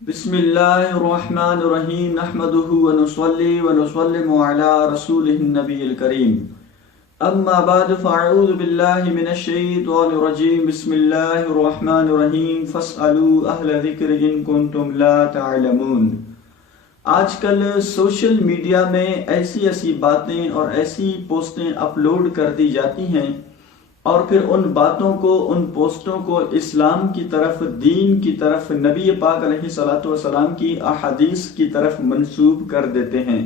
بسم اللہ الرحمن الرحیم نحمده ونصلي ونسلم على رسوله النبی الکریم اما بعد فاعوذ باللہ من الشیطان الرجیم بسم اللہ الرحمن الرحیم فاسألوا اہل ذکر ان کنتم لا تعلمون۔ آج کل سوشل میڈیا میں ایسی باتیں اور ایسی پوسٹیں اپلوڈ کر دی جاتی ہیں اور پھر ان باتوں کو، ان پوسٹوں کو اسلام کی طرف، دین کی طرف، نبی پاک علیہ الصلوۃ والسلام کی احادیث کی طرف منسوب کر دیتے ہیں،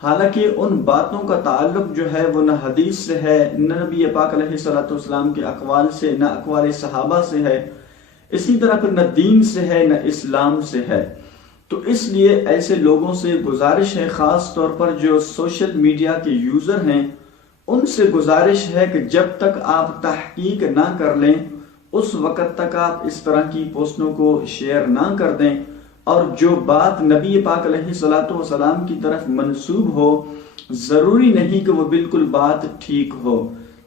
حالانکہ ان باتوں کا تعلق جو ہے وہ نہ حدیث سے ہے، نہ نبی پاک علیہ الصلوۃ والسلام کے اقوال سے، نہ اقوال صحابہ سے ہے، اسی طرح پھر نہ دین سے ہے نہ اسلام سے ہے۔ تو اس لیے ایسے لوگوں سے گزارش ہے، خاص طور پر جو سوشل میڈیا کے یوزر ہیں، ان سے گزارش ہے کہ جب تک آپ تحقیق نہ کر لیں اس وقت تک آپ اس طرح کی پوسٹوں کو شیئر نہ کر دیں، اور جو بات نبی پاک علیہ الصلوۃ والسلام کی طرف منسوب ہو ضروری نہیں کہ وہ بالکل بات ٹھیک ہو۔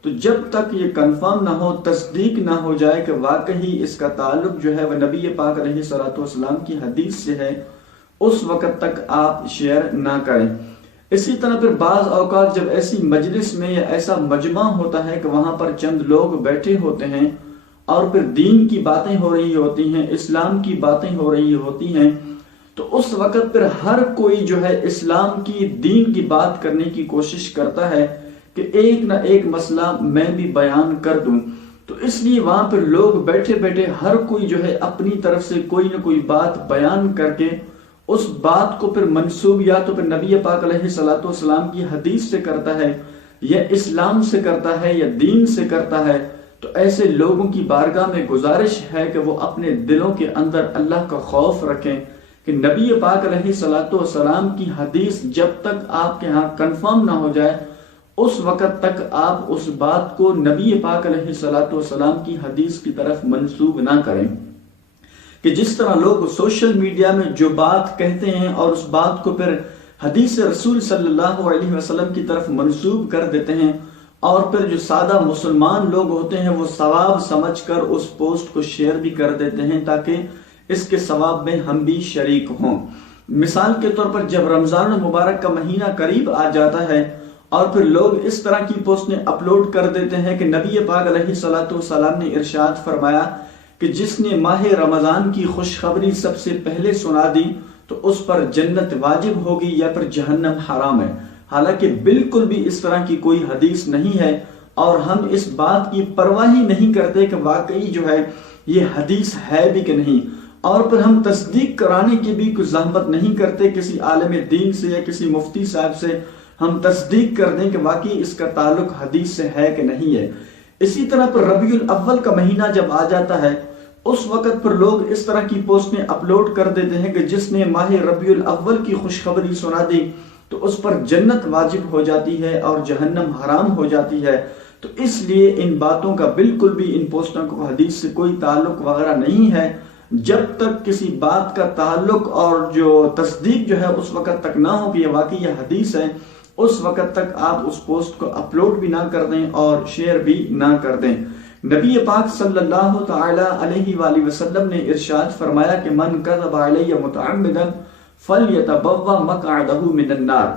تو جب تک یہ کنفرم نہ ہو، تصدیق نہ ہو جائے کہ واقعی اس کا تعلق جو ہے وہ نبی پاک علیہ الصلوۃ والسلام کی حدیث سے ہے، اس وقت تک آپ شیئر نہ کریں۔ اسی طرح پھر بعض اوقات جب ایسی مجلس میں یا ایسا مجمع ہوتا ہے کہ وہاں پر چند لوگ بیٹھے ہوتے ہیں اور پھر دین کی باتیں ہو رہی ہوتی ہیں، اسلام کی باتیں ہو رہی ہوتی ہیں، تو اس وقت پھر ہر کوئی جو ہے اسلام کی، دین کی بات کرنے کی کوشش کرتا ہے کہ ایک نہ ایک مسئلہ میں بھی بیان کر دوں۔ تو اس لیے وہاں پہ لوگ بیٹھے بیٹھے ہر کوئی جو ہے اپنی طرف سے کوئی نہ کوئی بات بیان کر کے اس بات کو پھر منسوب یا تو پھر نبی پاک علیہ الصلوۃ والسلام کی حدیث سے کرتا ہے، یا اسلام سے کرتا ہے، یا دین سے کرتا ہے۔ تو ایسے لوگوں کی بارگاہ میں گزارش ہے کہ وہ اپنے دلوں کے اندر اللہ کا خوف رکھیں کہ نبی پاک علیہ الصلوۃ والسلام کی حدیث جب تک آپ کے ہاں کنفرم نہ ہو جائے اس وقت تک آپ اس بات کو نبی پاک علیہ الصلوۃ والسلام کی حدیث کی طرف منسوب نہ کریں۔ کہ جس طرح لوگ سوشل میڈیا میں جو بات کہتے ہیں اور اس بات کو پھر حدیث رسول صلی اللہ علیہ وسلم کی طرف منسوب کر دیتے ہیں، اور پھر جو سادہ مسلمان لوگ ہوتے ہیں وہ ثواب سمجھ کر اس پوسٹ کو شیئر بھی کر دیتے ہیں تاکہ اس کے ثواب میں ہم بھی شریک ہوں۔ مثال کے طور پر جب رمضان المبارک کا مہینہ قریب آ جاتا ہے اور پھر لوگ اس طرح کی پوسٹیں اپلوڈ کر دیتے ہیں کہ نبی پاک علیہ الصلوۃ والسلام نے ارشاد فرمایا کہ جس نے ماہ رمضان کی خوشخبری سب سے پہلے سنا دی تو اس پر جنت واجب ہوگی یا پھر جہنم حرام ہے، حالانکہ بالکل بھی اس طرح کی کوئی حدیث نہیں ہے، اور ہم اس بات کی پرواہ ہی نہیں کرتے کہ واقعی جو ہے یہ حدیث ہے بھی کہ نہیں، اور پھر ہم تصدیق کرانے کی بھی کوئی زحمت نہیں کرتے، کسی عالم دین سے یا کسی مفتی صاحب سے ہم تصدیق کر دیں کہ واقعی اس کا تعلق حدیث سے ہے کہ نہیں ہے۔ اسی طرح پر ربیع الاول کا مہینہ جب آ جاتا ہے اس وقت پر لوگ اس طرح کی پوسٹیں اپلوڈ کر دیتے ہیں کہ جس نے ماہ ربیع الاول کی خوشخبری سنا دی تو اس پر جنت واجب ہو جاتی ہے اور جہنم حرام ہو جاتی ہے۔ تو اس لیے ان باتوں کا بالکل بھی، ان پوسٹوں کو حدیث سے کوئی تعلق وغیرہ نہیں ہے۔ جب تک کسی بات کا تعلق اور جو تصدیق جو ہے اس وقت تک نہ ہو کہ یہ واقعی یہ حدیث ہے، اس وقت تک آپ اس پوسٹ کو اپلوڈ بھی نہ کر دیں اور شیئر بھی نہ کر دیں۔ نبی پاک صلی اللہ تعالی علیہ وآلہ وسلم نے ارشاد فرمایا کہ من کذب علی متعمدا فلیتبوأ مقعدہ من النار،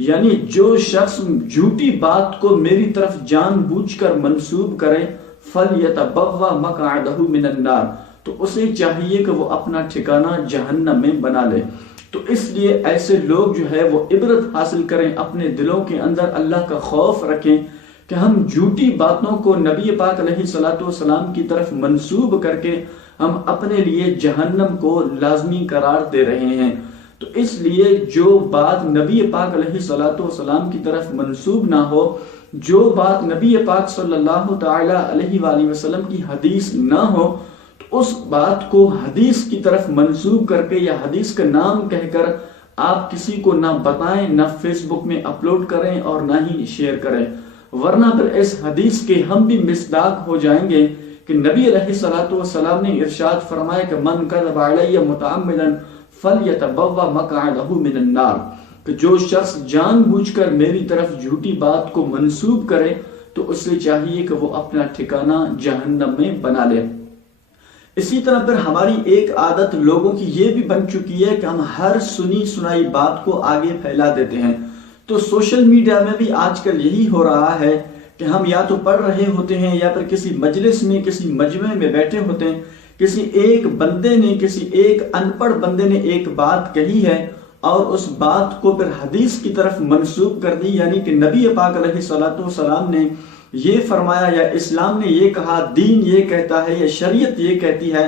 یعنی جو شخص جھوٹی بات کو میری طرف جان بوجھ کر منسوب کرے، فلیتبوأ مقعدہ من النار، تو اسے چاہیے کہ وہ اپنا ٹھکانہ جہنم میں بنا لے۔ تو اس لیے ایسے لوگ جو ہے وہ عبرت حاصل کریں، اپنے دلوں کے اندر اللہ کا خوف رکھیں کہ ہم جھوٹی باتوں کو نبی پاک علیہ الصلوۃ والسلام کی طرف منسوب کر کے ہم اپنے لیے جہنم کو لازمی قرار دے رہے ہیں۔ تو اس لیے جو بات نبی پاک علیہ الصلوۃ والسلام کی طرف منسوب نہ ہو، جو بات نبی پاک صلی اللہ تعالی علیہ وآلہ وسلم کی حدیث نہ ہو، تو اس بات کو حدیث کی طرف منسوب کر کے یا حدیث کا نام کہہ کر آپ کسی کو نہ بتائیں، نہ فیس بک میں اپلوڈ کریں اور نہ ہی شیئر کریں، ورنہ پھر اس حدیث کے ہم بھی مصداق ہو جائیں گے کہ نبی علیہ الصلوۃ والسلام نے ارشاد فرمایا کہ من کذب علی متعمدا فلیتبوأ مقعدہ من النار، کہ جو شخص جان بوجھ کر میری طرف جھوٹی بات کو منسوب کرے تو اس سے چاہیے کہ وہ اپنا ٹھکانہ جہنم میں بنا لے۔ اسی طرح پھر ہماری ایک عادت لوگوں کی یہ بھی بن چکی ہے کہ ہم ہر سنی سنائی بات کو آگے پھیلا دیتے ہیں۔ تو سوشل میڈیا میں بھی آج کل یہی ہو رہا ہے کہ ہم یا تو پڑھ رہے ہوتے ہیں یا پھر کسی مجلس میں کسی مجمع میں بیٹھے ہوتے ہیں، کسی ایک بندے نے کسی ایک ان پڑھ بندے نے ایک بات کہی ہے اور اس بات کو پھر حدیث کی طرف منسوب کر دی، یعنی کہ نبی پاک علیہ الصلوۃ والسلام نے یہ فرمایا یا اسلام نے یہ کہا، دین یہ کہتا ہے یا شریعت یہ کہتی ہے۔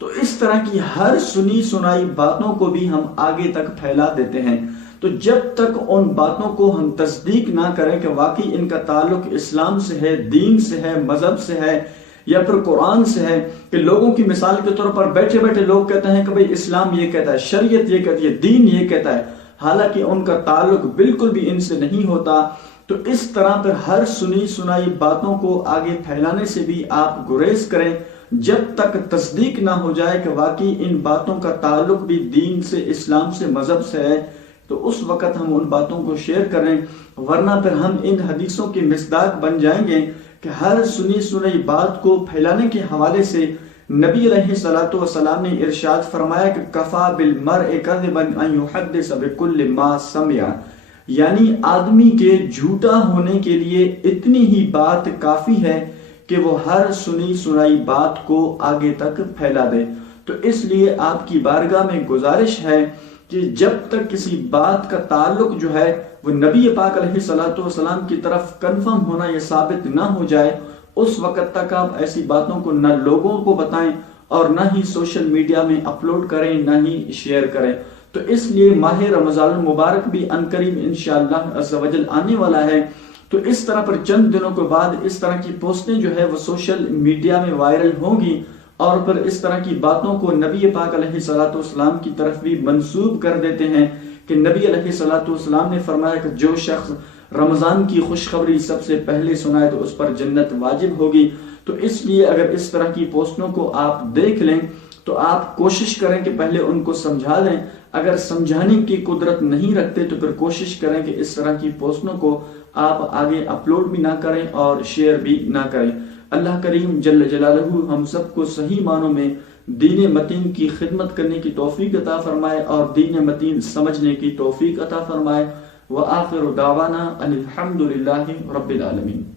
تو اس طرح کی ہر سنی سنائی باتوں کو بھی ہم آگے تک پھیلا دیتے ہیں۔ تو جب تک ان باتوں کو ہم تصدیق نہ کریں کہ واقعی ان کا تعلق اسلام سے ہے، دین سے ہے، مذہب سے ہے یا پھر قرآن سے ہے، کہ لوگوں کی مثال کے طور پر بیٹھے بیٹھے لوگ کہتے ہیں کہ بھئی اسلام یہ کہتا ہے، شریعت یہ کہتی ہے، دین یہ کہتا ہے، حالانکہ ان کا تعلق بالکل بھی ان سے نہیں ہوتا۔ تو اس طرح پھر ہر سنی سنائی باتوں کو آگے پھیلانے سے بھی آپ گریز کریں جب تک تصدیق نہ ہو جائے کہ واقعی ان باتوں کا تعلق بھی دین سے، اسلام سے، مذہب سے ہے، تو اس وقت ہم ان باتوں کو شیئر کریں، ورنہ پھر ہم ان حدیثوں کی مصداق بن جائیں گے کہ ہر سنی سنائی بات کو پھیلانے کے حوالے سے نبی علیہ الصلوۃ والسلام نے ارشاد فرمایا کہ کفا بالمرء کذبا ان یحدث بكل ما سمع، یعنی آدمی کے جھوٹا ہونے کے لیے اتنی ہی بات کافی ہے کہ وہ ہر سنی سنائی بات کو آگے تک پھیلا دے۔ تو اس لیے آپ کی بارگاہ میں گزارش ہے کہ جب تک کسی بات کا تعلق جو ہے وہ نبی پاک علیہ الصلوۃ والسلام کی طرف کنفرم ہونا یا ثابت نہ ہو جائے، اس وقت تک آپ ایسی باتوں کو نہ لوگوں کو بتائیں اور نہ ہی سوشل میڈیا میں اپلوڈ کریں، نہ ہی شیئر کریں۔ تو اس لیے ماہ رمضان المبارک بھی عنقریب انشاءاللہ عز و جل آنے والا ہے، تو اس طرح پر چند دنوں کے بعد اس طرح کی پوسٹیں جو ہے وہ سوشل میڈیا میں وائرل ہوں گی، اور پھر اس طرح کی باتوں کو نبی پاک علیہ الصلوۃ والسلام کی طرف بھی منسوب کر دیتے ہیں کہ نبی علیہ الصلوۃ والسلام نے فرمایا کہ جو شخص رمضان کی خوشخبری سب سے پہلے سنائے تو اس پر جنت واجب ہوگی۔ تو اس لیے اگر اس طرح کی پوسٹوں کو آپ دیکھ لیں تو آپ کوشش کریں کہ پہلے ان کو سمجھا دیں، اگر سمجھانے کی قدرت نہیں رکھتے تو پھر کوشش کریں کہ اس طرح کی پوسٹوں کو آپ آگے اپلوڈ بھی نہ کریں اور شیئر بھی نہ کریں۔ اللہ کریم جل جلالہ ہم سب کو صحیح معنوں میں دین متین کی خدمت کرنے کی توفیق عطا فرمائے اور دین متین سمجھنے کی توفیق عطا فرمائے۔ وآخر دعوانا ان الحمد للہ رب العالمین۔